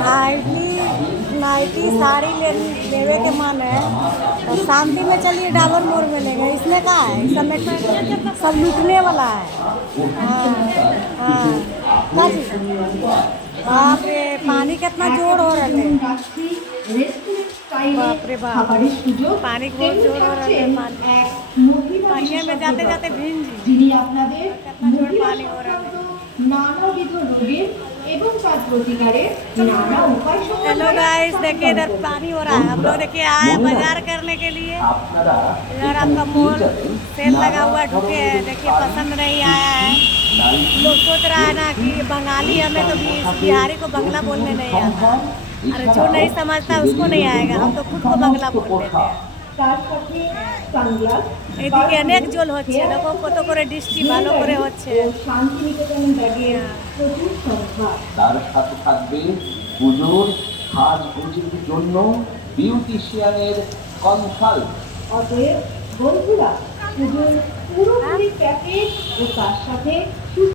Ninety ninety sari लेवे के मन है तो शांति में चलिए डाबर मोड़ में लेंगे। इसमें क्या है, सब लूटने वाला है। हाँ हाँ क्या चीज़? बाप रे, पानी कितना जोर हो रहा है। बाप रे बाप, पानी को बहुत जोर हो रहा है। पानी में जाते जाते भींज कितना जोर पानी हो रहा है। हेलो गाइस, देखिए इधर पानी हो रहा है। हम लोग देखिए आए बाजार करने के लिए। इधर आपका मॉल सेल लगा हुआ, ढुके हैं। देखिए पसंद नहीं आया है। लोग सोच रहा है ना कि बंगाली हमें तो बिहारी को बंगला बोलने नहीं आता। अरे जो नहीं समझता उसको नहीं आएगा, हम तो खुद को बंगला बोल लेते हैं। এদিকে অনেক জল হচ্ছে, দেখো কত করে বৃষ্টি ভালো করে হচ্ছে। তার সাথে থাকবে পুজোর সাজগোজের জন্য বিউটিশিয়ানের কনসাল্ট। অতএব বন্ধুরা পুজোর পুরোপুরি প্যাকেজ ও তার সাথে